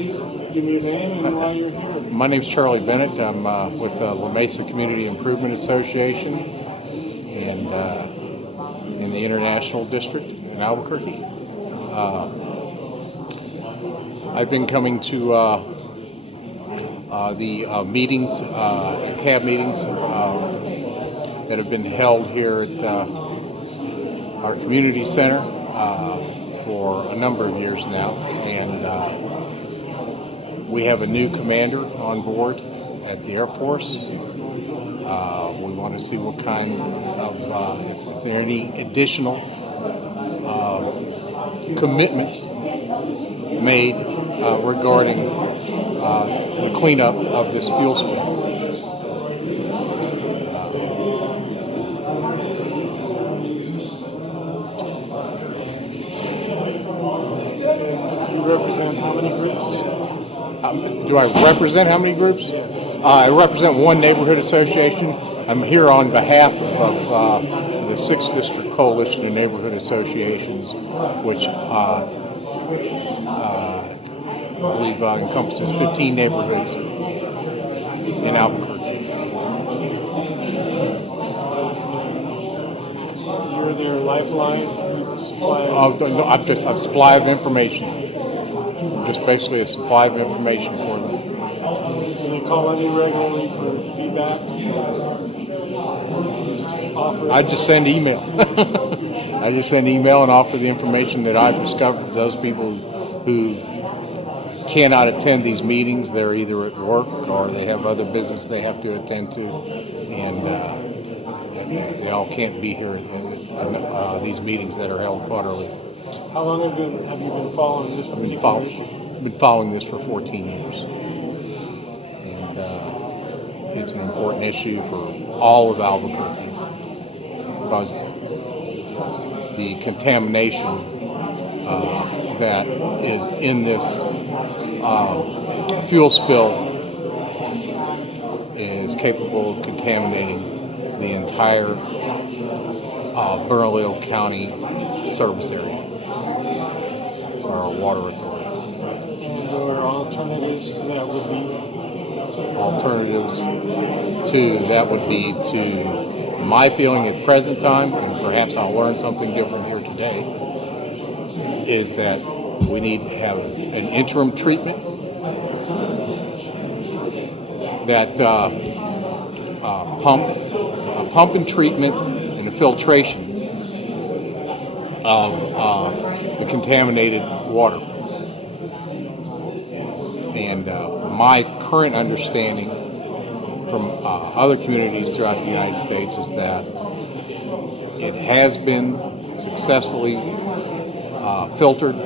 Please give me your name and why you're here. My name's Charlie Bennett. I'm with the La Mesa Community Improvement Association and in the International District in Albuquerque. I've been coming to the meetings, CAB meetings that have been held here at our community center for a number of years now, and we have a new commander on board at the Air Force. We want to see what kind of, if there are any additional commitments made regarding the cleanup of this fuel spill. You represent how many groups? Do I represent how many groups? Yes. I represent one neighborhood association. I'm here on behalf of the 6th District Coalition of Neighborhood Associations, which encompasses 15 neighborhoods in Albuquerque. You're their lifeline? I'm just a supply of information. I'm just basically a supply of information for them. Can they call on you regularly for feedback? I just send email. I just send email and offer the information that I've discovered to those people who cannot attend these meetings. They're either at work or they have other business they have to attend to, and they all can't be here at these meetings that are held quarterly. How long have you been following this particular issue? I've been following this for 14 years, and it's an important issue for all of Albuquerque because the contamination that is in this fuel spill is capable of contaminating the entire Bernalillo County service area for our water authority. And there are alternatives to that would be? Alternatives to that would be to my feeling at present time, and perhaps I'll learn something different here today, is that we need to have an interim treatment that pump and treatment and a filtration of the contaminated water. And my current understanding from other communities throughout the United States is that it has been successfully filtered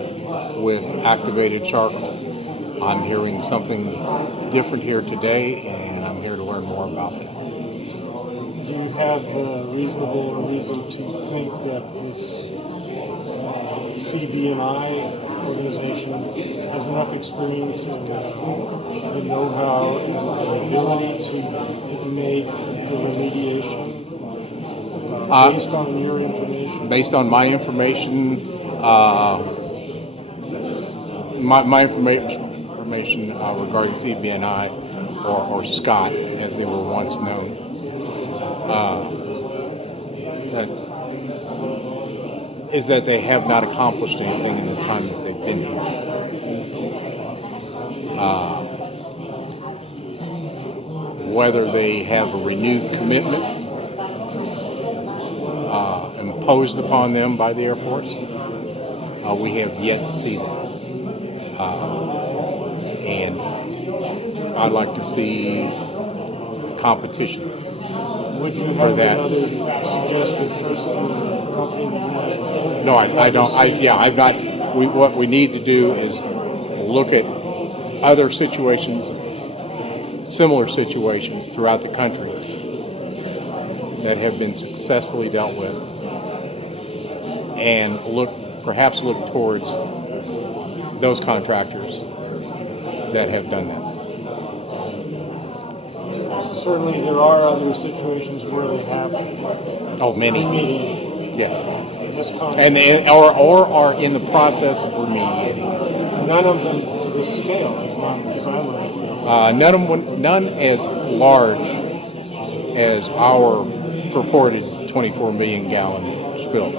with activated charcoal. I'm hearing something different here today, and I'm here to learn more about that. Do you have reasonable reason to think that this CB&I organization has enough experience and the know-how and the ability to make the remediation based on your information? Based on my information, my information regarding CB&I or Scott, as they were once known, is that they have not accomplished anything in the time that they've been here. Whether they have a renewed commitment imposed upon them by the Air Force, we have yet to see that. And I'd like to see competition. Would you have another suggested person or company that you might? No, I don't. I've not. What we need to do is look at other situations, similar situations throughout the country that have been successfully dealt with, and perhaps look towards those contractors that have done that. Certainly, there are other situations where they have. Oh, many. Yes. This And or are in the process of remediating. None of them to this scale, as I'm aware. None as large as our purported 24 million gallon spill.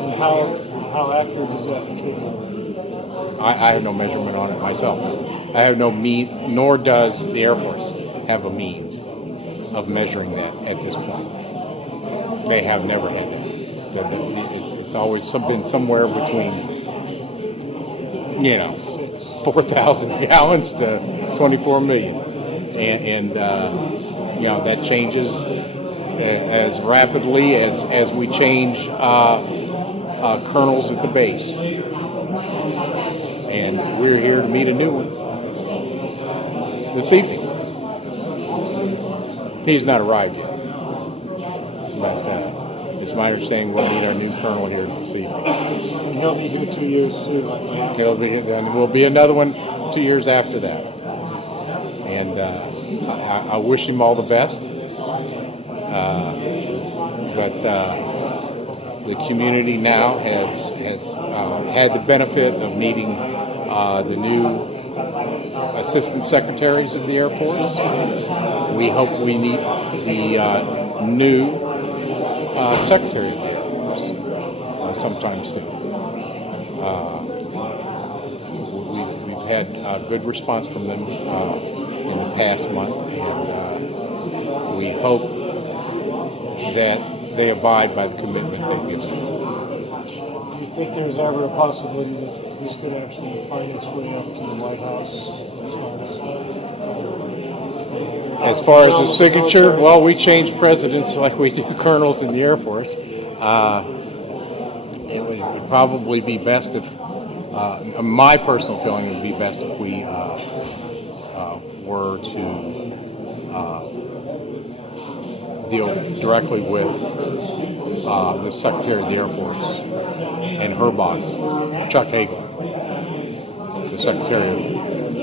And how accurate is that figure? I have no measurement on it myself. I have no nor does the Air Force have a means of measuring that at this point. They have never had that. It's always been somewhere between, 4,000 gallons to 24 million. And that changes as rapidly as we change colonels at the base. And we're here to meet a new one this evening. He's not arrived yet, but it's my understanding we'll meet our new colonel here this evening. And he'll be here 2 years too. We'll be another one 2 years after that. And I wish him all the best. But the community now has had the benefit of meeting the new assistant secretaries of the Air Force. We hope we meet the new secretary of the Air Force sometime soon. We've had good response from them in the past month, and we hope that they abide by the commitment they've given us. Do you think there's ever a possibility that this could actually find its way up to the White House as far as the signature? Well, we change presidents like we do colonels in the Air Force. It would probably be best if, my personal feeling, it would be best if we were to deal directly with the Secretary of the Air Force and her boss, Chuck Hagel, the Secretary of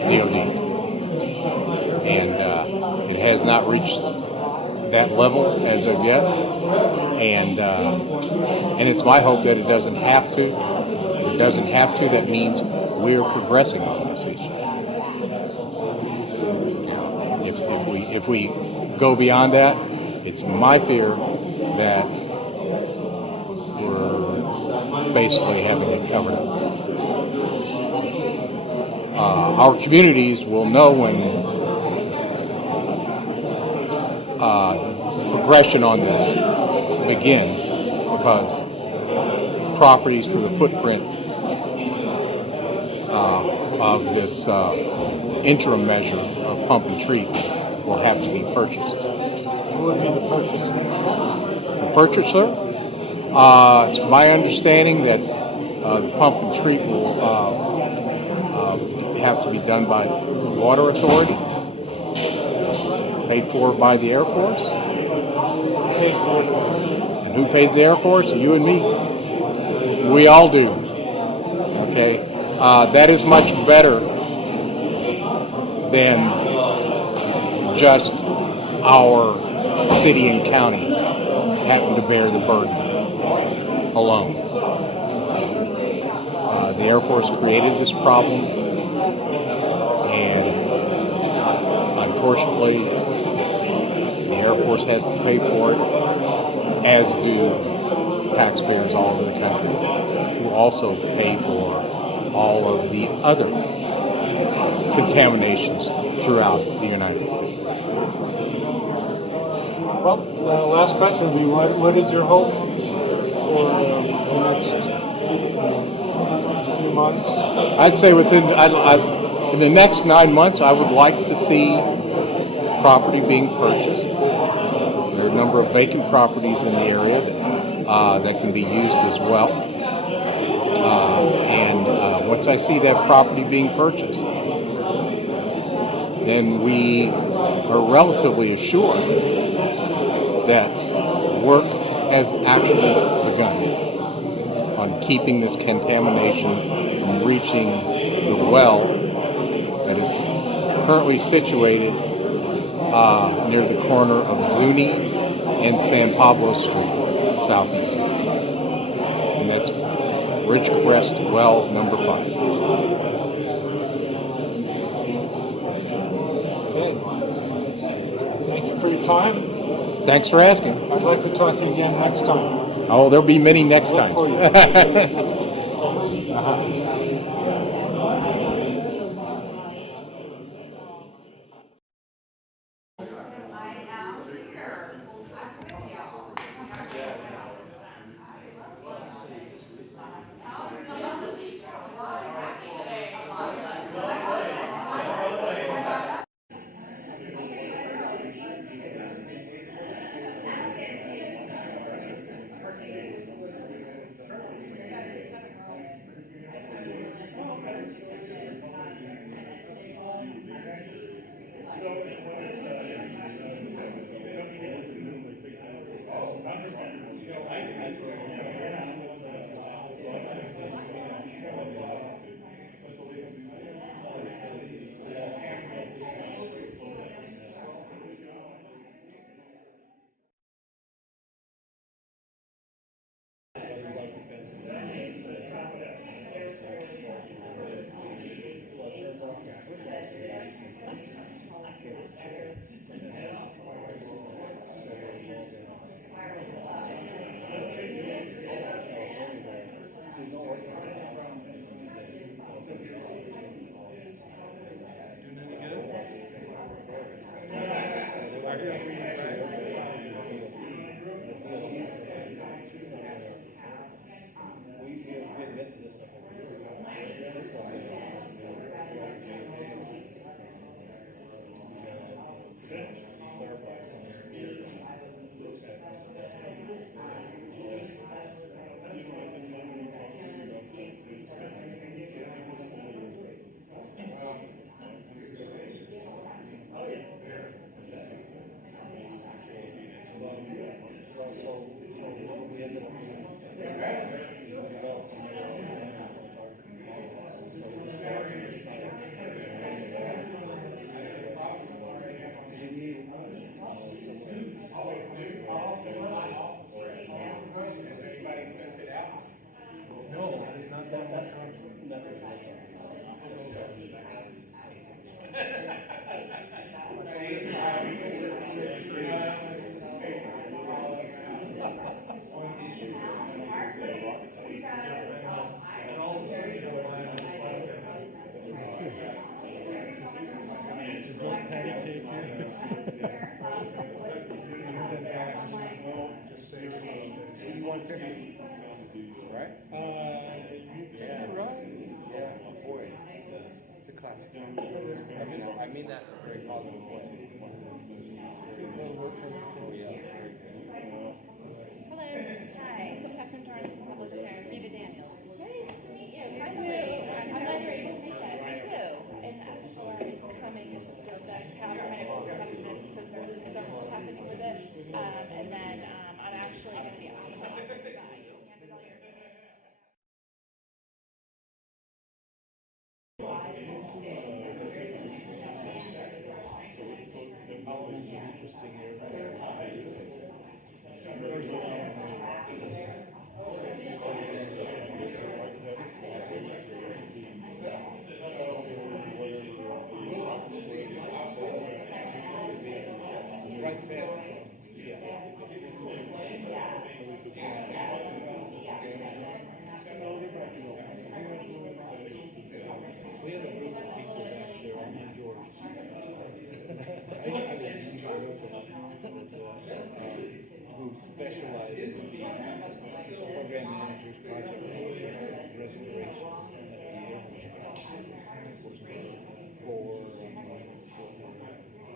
DOD. And it has not reached that level as of yet. And it's my hope that it doesn't have to. If it doesn't have to, that means we're progressing on this issue. If we go beyond that, it's my fear that we're basically having it covered up. Our communities will know when progression on this begins, because properties for the footprint of this interim measure of pump and treat will have to be purchased. Who would be the purchaser? The purchaser? It's my understanding that the pump and treat will have to be done by the Water Authority, paid for by the Air Force. Who pays the Air Force? And who pays the Air Force? You and me. We all do. Okay? That is much better than just our city and county having to bear the burden alone. The Air Force created this problem, and unfortunately, the Air Force has to pay for it, as do taxpayers all over the country, who also pay for all of the other contaminations throughout the United States. Well, last question would be, what is your hope for the next few months? I'd say in the next 9 months, I would like to see property being purchased. There are a number of vacant properties in the area that can be used as well. And once I see that property being purchased, then we are relatively assured that work has actually begun on keeping this contamination from reaching the well that is currently situated near the corner of Zuni and San Pablo Street, southeast. And that's Ridgecrest Well number 5. time. Thanks for asking. I'd like to talk to you again next time. Oh, there'll be many next times. For you. I mean that in a very positive way. Hello. Hi. Captain Torrance from Albuquerque. David Daniels. Nice to meet you. Nice to meet you. I'm glad you're able to make that. Me too. And actually, coming just with the CAB kind of recommended because there's so much happening with it. And then I'm actually going to be out of the office by handed all your. Who specializes in program managers, project managers, restoration at the Air Force Base. Floor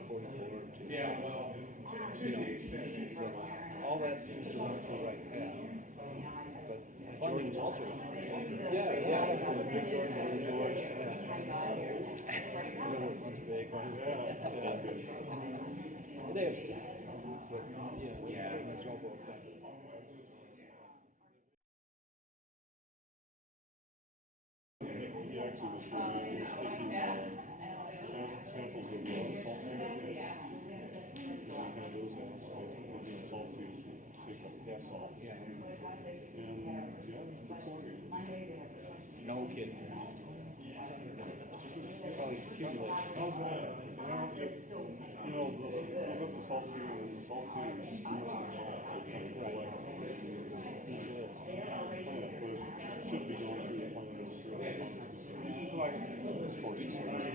44 to so all that seems to run through right path. But funding's altered. Yeah. They have stuff. But yeah, it's all both sides. No kidding. Probably accumulate. it's still. You know, the salt sea and the salt sea and the ski and all that stuff, kind of like should be going through the plan of like portions and stuff.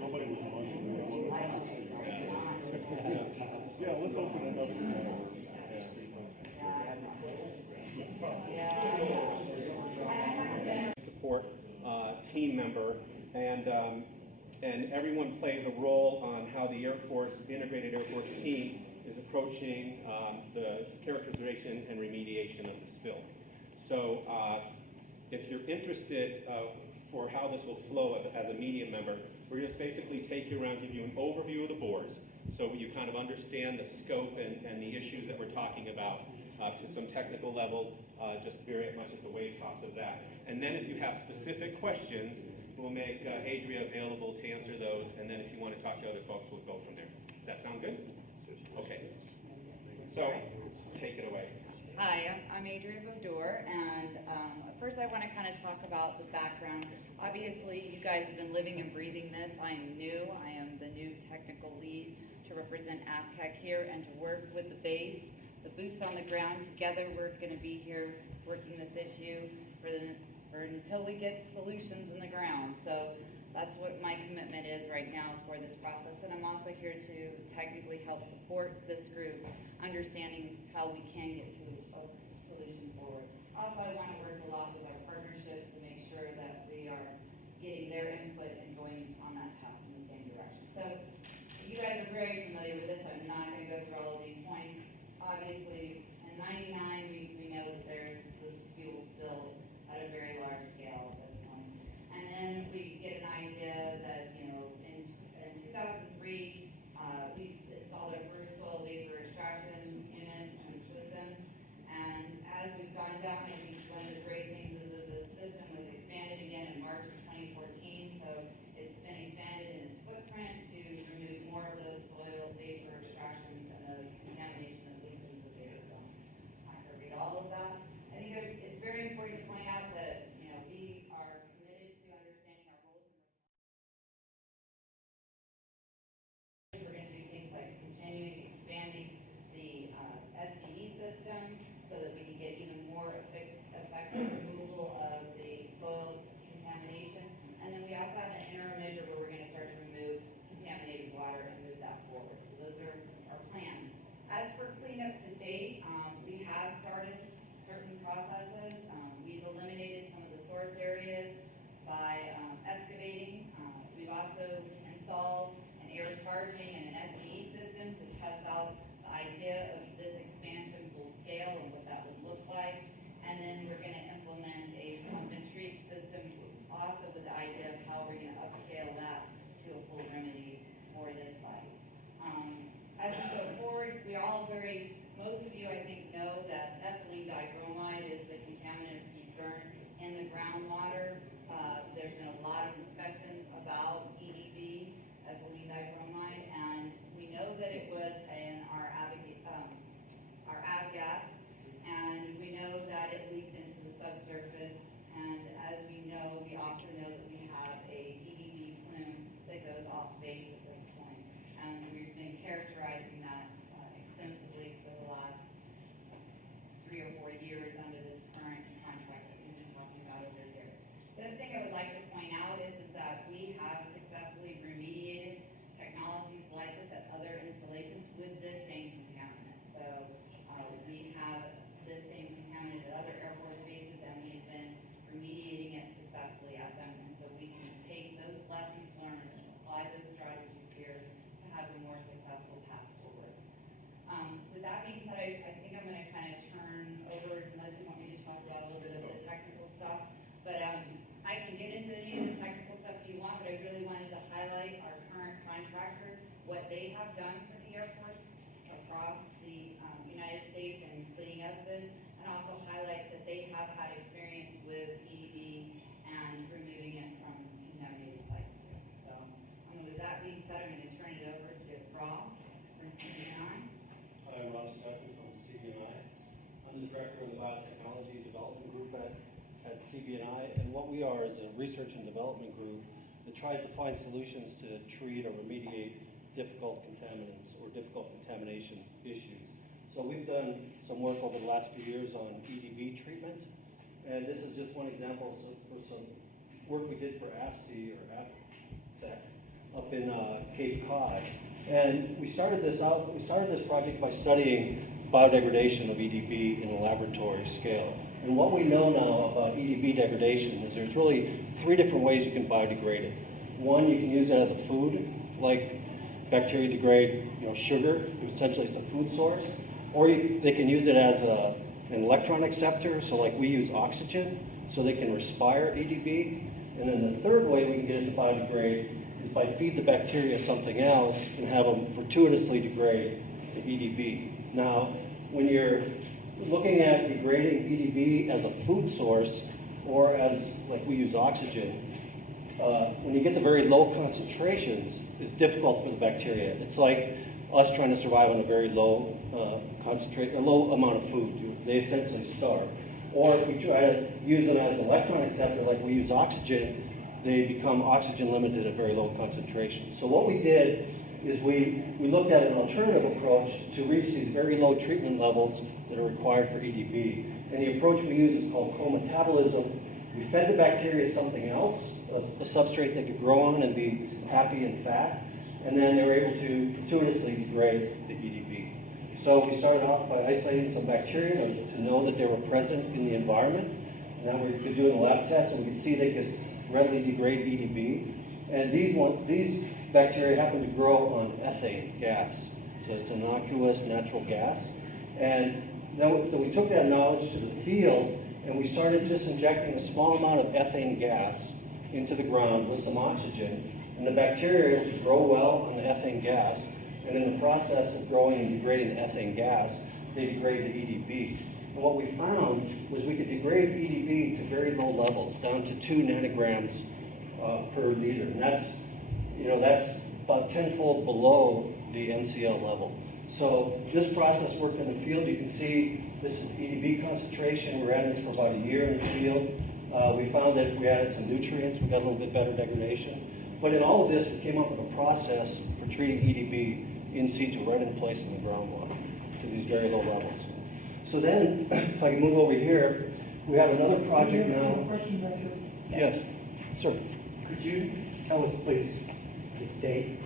Nobody would want yeah, let's open it up. Support team member, and everyone plays a role on how the Air Force, integrated Air Force team is approaching the characterization and remediation of the spill. So if you're interested for how this will flow as a media member, we're just basically take you around, give you an overview of the boards, so you kind of understand the scope and the issues that we're talking about to some technical level, just very much at the wave tops of that. And then if you have specific questions, we'll make Adria available to answer those, and then if you want to talk to other folks, we'll go from there. Does that sound good? Okay. So, take it away. Hi, I'm Adria Bavdour, and first I want to kind of talk about the background. Obviously, you guys have been living and breathing this. I am new. I am the new technical lead to represent AFCAC here and to work with the base, the boots on the ground. Together, we're going to be here working this issue for until we get solutions in the ground. So that's what my commitment is right now for this process. And I'm also here to technically help support this group, understanding how we can get to a solution forward. Also, I want to work a lot with our partnerships to make sure that we are getting their input and going on that path in the same direction. So you guys are very familiar with this. I'm not going to go through all of these points. Obviously, in '99, we know that there's this fuel spill at a very large scale at this point. And then we get an idea that, you know, in 2003, we installed our first soil vapor extraction unit and systems. And as we've gone down, I think one of the great things is that the system was expanded again in March of 2014. So it's been expanded in its footprint to remove more of those soil vapor extractions and the contamination that leaks into the vapor zone. I'm not going to read all of that. I think it's very important to point out that, you know, we I'm the director of the biotechnology development group at CB&I, and what we are is a research and development group that tries to find solutions to treat or remediate difficult contaminants or difficult contamination issues. So we've done some work over the last few years on EDB treatment, and this is just one example for some work we did for AFC or AFC up in Cape Cod. And we started this project by studying biodegradation of EDB in a laboratory scale. And what we know now about EDB degradation is there's really 3 different ways you can biodegrade it. One, you can use it as a food, like bacteria degrade sugar. Essentially, it's a food source. Or they can use it as an electron acceptor, so like we use oxygen, so they can respire EDB. And then the third way we can get it to biodegrade is by feed the bacteria something else and have them fortuitously degrade the EDB. Now, when you're looking at degrading EDB as a food source or as, like we use oxygen, when you get the very low concentrations, it's difficult for the bacteria. It's like us trying to survive on a very low low amount of food. They essentially starve. Or if we try to use them as an electron acceptor, like we use oxygen, they become oxygen limited at very low concentrations. So what we did is we looked at an alternative approach to reach these very low treatment levels that are required for EDB. And the approach we use is called co-metabolism. We fed the bacteria something else, a substrate they could grow on and be happy and fat, and then they were able to fortuitously degrade the EDB. So we started off by isolating some bacteria to know that they were present in the environment. And then we could do a lab test, and we could see they could readily degrade EDB. And these bacteria happen to grow on ethane gas. So it's an innocuous natural gas. And then we took that knowledge to the field, and we started just injecting a small amount of ethane gas into the ground with some oxygen. And the bacteria were able to grow well on the ethane gas. And in the process of growing and degrading the ethane gas, they degrade the EDB. And what we found was we could degrade EDB to very low levels, down to 2 nanograms per liter. And that's about 10-fold below the NCL level. So this process worked in the field. You can see this is EDB concentration. We were adding this for about a year in the field. We found that if we added some nutrients, we got a little bit better degradation. But in all of this, we came up with a process for treating EDB in situ, right in place in the groundwater, to these very low levels. So then, if I can move over here, we have another project now. Yes, sir. Could you tell us, please, the date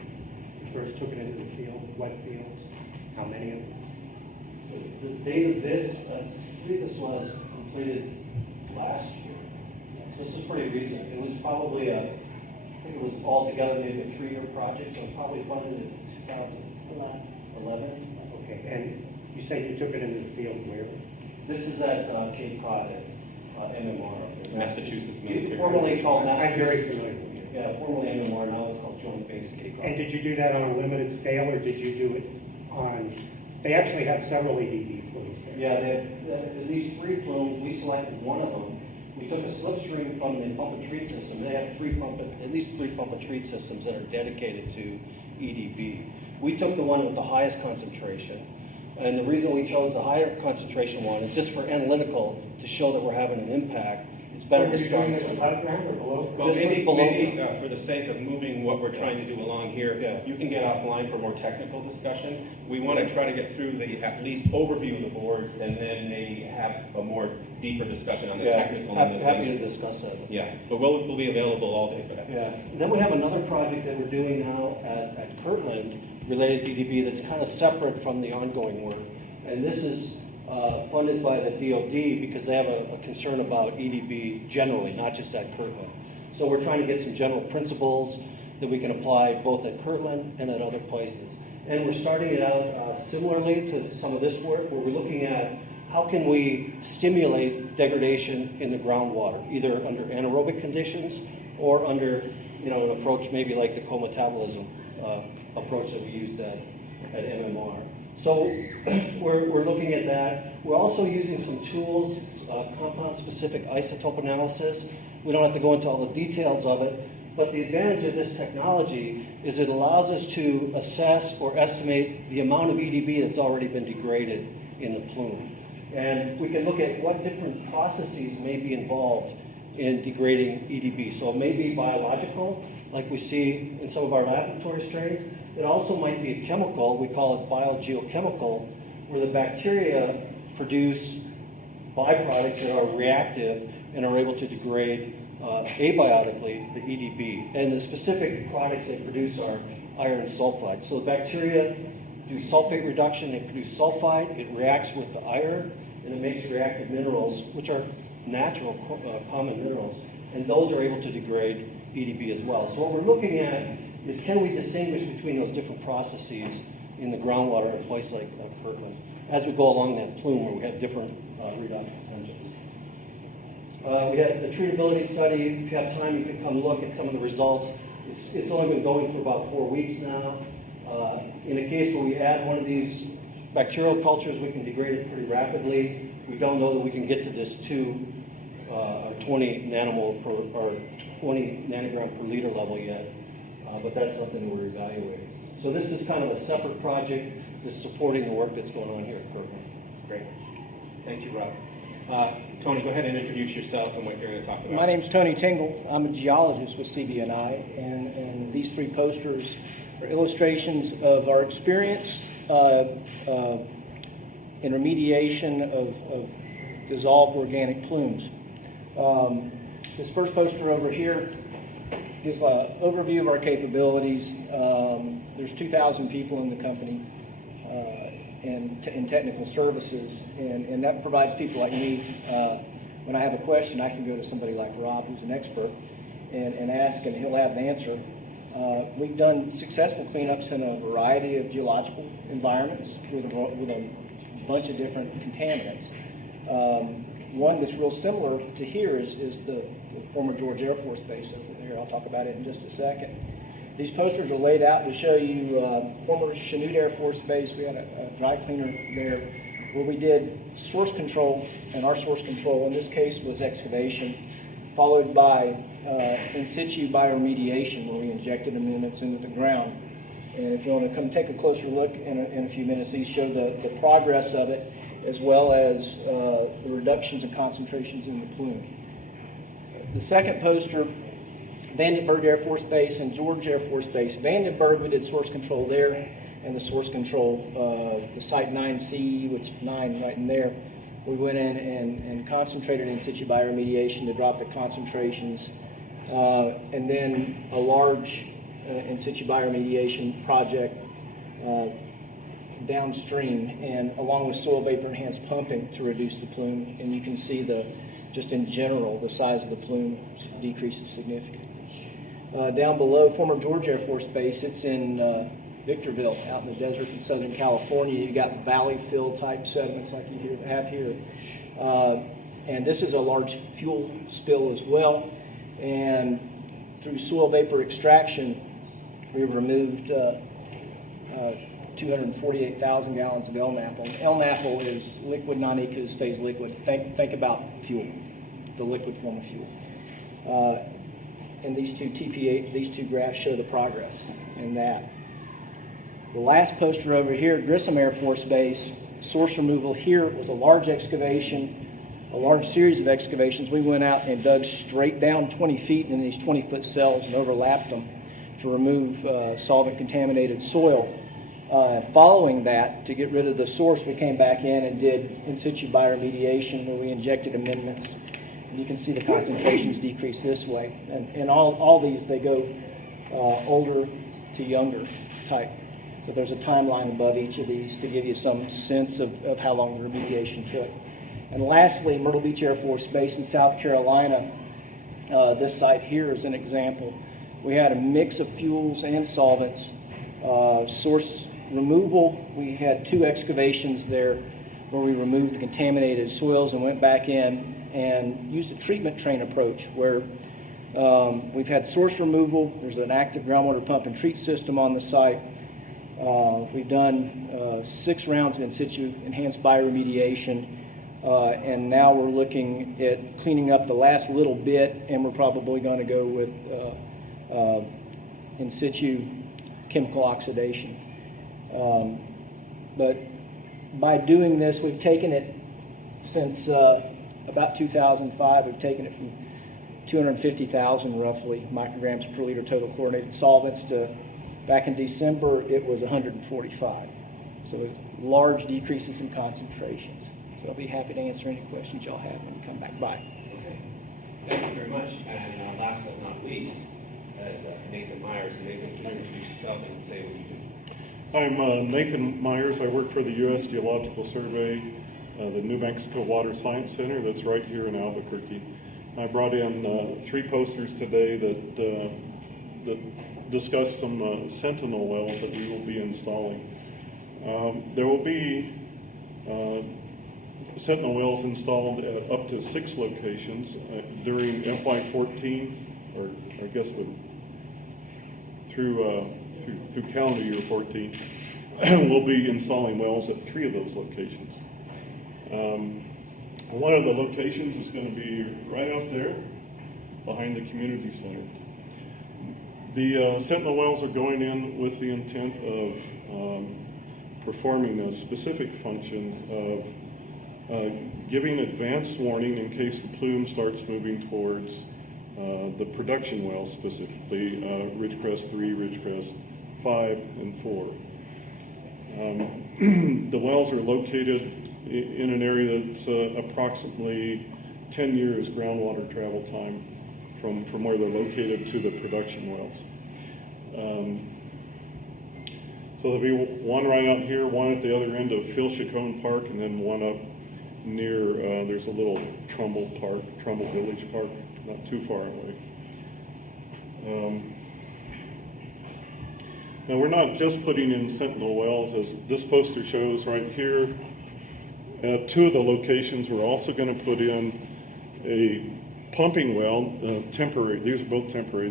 you first took it into the field, what fields, how many of them? The date of this, I believe this was completed last year. So this is pretty recent. It was probably I think it was altogether maybe a 3-year project, so it was probably funded in 2011. Okay, and you say you took it into the field where? This is at Cape Cod at MMR. Massachusetts Military. Formerly called I'm very Massachusetts. familiar with it. Yeah, formerly MMR, now it's called Joint Base Cape Cod. And did you do that on a limited scale, or did you do it on, they actually have several EDB plumes there? Yeah, they have at least 3 plumes. We selected one of them. We took a slipstream from the pump and treat system. They have at least three pump and treat systems that are dedicated to EDB. We took the one with the highest concentration. And the reason we chose the higher concentration one is just for analytical, to show that we're having an impact. It's better to So you're start doing this somewhere. above ground or below? Well, This maybe, is below maybe ground. for the sake of moving what we're trying to do along here, Yeah. you can get offline for more technical discussion. We want to try to get through the at least overview of the boards and then maybe have a more deeper discussion on the technical. and the Happy to things. discuss that. Yeah, but we'll be available all day for that. Yeah. And then we have another project that we're doing now at Kirtland related to EDB that's kind of separate from the ongoing work. And this is funded by the DOD because they have a concern about EDB generally, not just at Kirtland. So we're trying to get some general principles that we can apply both at Kirtland and at other places. And we're starting it out similarly to some of this work, where we're looking at how can we stimulate degradation in the groundwater, either under anaerobic conditions or under an approach maybe like the co-metabolism approach that we used at MMR. So we're looking at that. We're also using some tools, compound-specific isotope analysis. We don't have to go into all the details of it, but the advantage of this technology is it allows us to assess or estimate the amount of EDB that's already been degraded in the plume. And we can look at what different processes may be involved in degrading EDB. So it may be biological, like we see in some of our laboratory strains. It also might be a chemical, we call it biogeochemical, where the bacteria produce byproducts that are reactive and are able to degrade abiotically the EDB. And the specific products they produce are iron sulfide. So the bacteria do sulfate reduction, they produce sulfide, it reacts with the iron, and it makes reactive minerals, which are natural common minerals, and those are able to degrade EDB as well. So what we're looking at is, can we distinguish between those different processes in the groundwater in a place like Kirtland as we go along that plume where we have different redox potentials. We have the treatability study. If you have time, you can come look at some of the results. It's only been going for about 4 weeks now. In a case where we add one of these bacterial cultures, we can degrade it pretty rapidly. We don't know that we can get to this 2 or 20 nanomole per, or 20 nanogram per liter level yet, but that's something we're evaluating. So this is kind of a separate project that's supporting the work that's going on here at Kirtland. Great. Thank you, Rob. Tony, go ahead and introduce yourself and what you're going to talk about. My name's Tony Tingle. I'm a geologist with CB&I, and these 3 posters are illustrations of our experience in remediation of dissolved organic plumes. This first poster over here gives an overview of our capabilities. There's 2,000 people in the company and in technical services, and that provides people like me. When I have a question, I can go to somebody like Rob, who's an expert, and ask, and he'll have an answer. We've done successful cleanups in a variety of geological environments with a bunch of different contaminants. One that's real similar to here is the former George Air Force Base over there. I'll talk about it in just a second. These posters are laid out to show you former Chanute Air Force Base. We had a dry cleaner there where we did source control, and our source control in this case was excavation, followed by in situ bioremediation, where we injected amendments into the ground. And if you want to come take a closer look in a few minutes, these show the progress of it, as well as the reductions in concentrations in the plume. The second poster, Vandenberg Air Force Base and George Air Force Base. Vandenberg, we did source control there, and the source control, the site 9C, which 9 right in there, we went in and concentrated in situ bioremediation to drop the concentrations, and then a large in situ bioremediation project downstream, and along with soil vapor enhanced pumping to reduce the plume. And you can see just in general, the size of the plume decreases significantly. Down below, former George Air Force Base, it's in Victorville, out in the desert in Southern California. You've got valley fill type sediments like you have here. And this is a large fuel spill as well. And through soil vapor extraction, we removed 248,000 gallons of L-napple. L-napple is liquid non-aqueous phase liquid. Think about fuel, the liquid form of fuel. And these two graphs show the progress in that. The last poster over here, Grissom Air Force Base, source removal here was a large excavation, a large series of excavations. We went out and dug straight down 20 feet in these 20-foot cells and overlapped them to remove solvent-contaminated soil. Following that, to get rid of the source, we came back in and did in situ bioremediation, where we injected amendments. And you can see the concentrations decrease this way. And all these, they go older to younger type. So there's a timeline above each of these to give you some sense of how long the remediation took. And lastly, Myrtle Beach Air Force Base in South Carolina. This site here is an example. We had a mix of fuels and solvents. Source removal, we had 2 excavations there where we removed the contaminated soils and went back in and used a treatment train approach where we've had source removal. There's an active groundwater pump and treat system on the site. We've done 6 rounds of in situ enhanced bioremediation, and now we're looking at cleaning up the last little bit, and we're probably going to go with in situ chemical oxidation. But by doing this, we've taken it since about 2005. We've taken it from 250,000 roughly micrograms per liter total chlorinated solvents to, back in December, it was 145. So it's large decreases in concentrations. So I'll be happy to answer any questions y'all have when we come back by. Okay. Thank you very much. And last but not least, is Nathan Myers. Nathan, please introduce yourself and say what you do. I'm Nathan Myers. I work for the U.S. Geological Survey, the New Mexico Water Science Center that's right here in Albuquerque. I brought in 3 posters today that discuss some sentinel wells that we will be installing. There will be sentinel wells installed at up to 6 locations during FY14, or I guess through calendar year 14. We'll be installing wells at 3 of those locations. One of the locations is going to be right out there behind the community center. The sentinel wells are going in with the intent of performing a specific function of giving advance warning in case the plume starts moving towards the production wells, specifically Ridgecrest 3, Ridgecrest 5, and 4. The wells are located in an area that's approximately 10 years groundwater travel time from where they're located to the production wells. So there'll be one right out here, one at the other end of Phil Chacon Park, and then one up near, there's a little Trumbull Village Park, not too far away. Now we're not just putting in sentinel wells, as this poster shows right here. At 2 of the locations, we're also going to put in a pumping well, temporary. These are both temporary.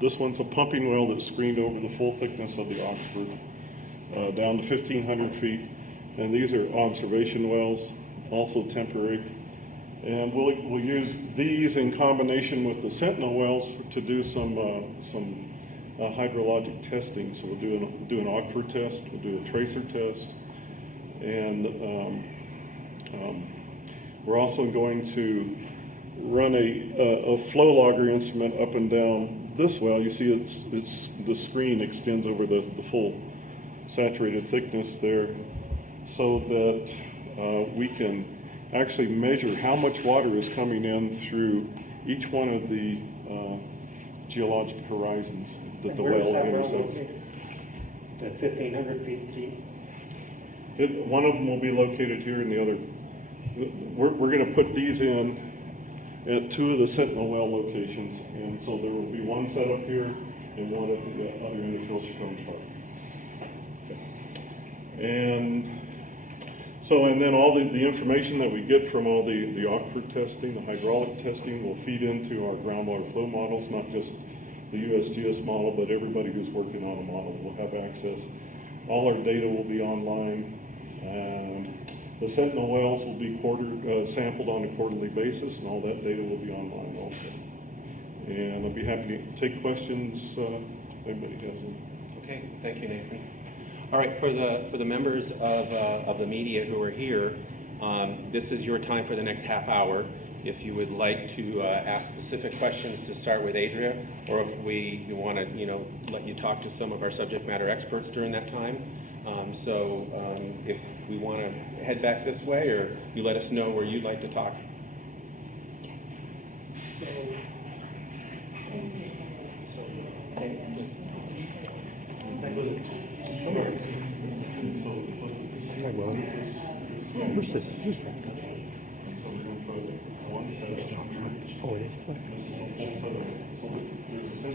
This one's a pumping well that's screened over the full thickness of the Oxford, down to 1,500 feet. And these are observation wells, also temporary. And we'll use these in combination with the sentinel wells to do some hydrologic testing. So we'll do an Oxford test, we'll do a tracer test, and we're also going to run a flow logger instrument up and down this well. You see the screen extends over the full saturated thickness there, so that we can actually measure how much water is coming in through each one of the geologic horizons that the well intersects. At 1,500 feet deep? One of them will be located here, and the other, we're going to put these in at 2 of the sentinel well locations, and so there will be one set up here and one at the other end of Phil Chacon Park. And so, and then all the information that we get from all the Oxford testing, the hydraulic testing, will feed into our groundwater flow models, not just the USGS model, but everybody who's working on a model will have access. All our data will be online. The sentinel wells will be sampled on a quarterly basis, and all that data will be online also. And I'll be happy to take questions if anybody has them. Okay, thank you, Nathan. All right, for the members of the media who are here, this is your time for the next half hour. If you would like to ask specific questions, to start with Adria, or if we want to, let you talk to some of our subject matter experts during that time. If we want to head back this way, or you let us know where you'd like to talk. Who's this? Who's that? Oh, it is.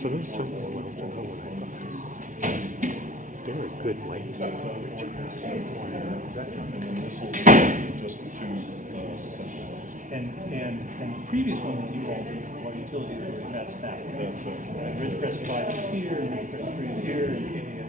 So there's some they're a good length. And the previous one that you all did for what utilities was that stack. Ridgecrest 5 is here, and Ridgecrest 3 is here, and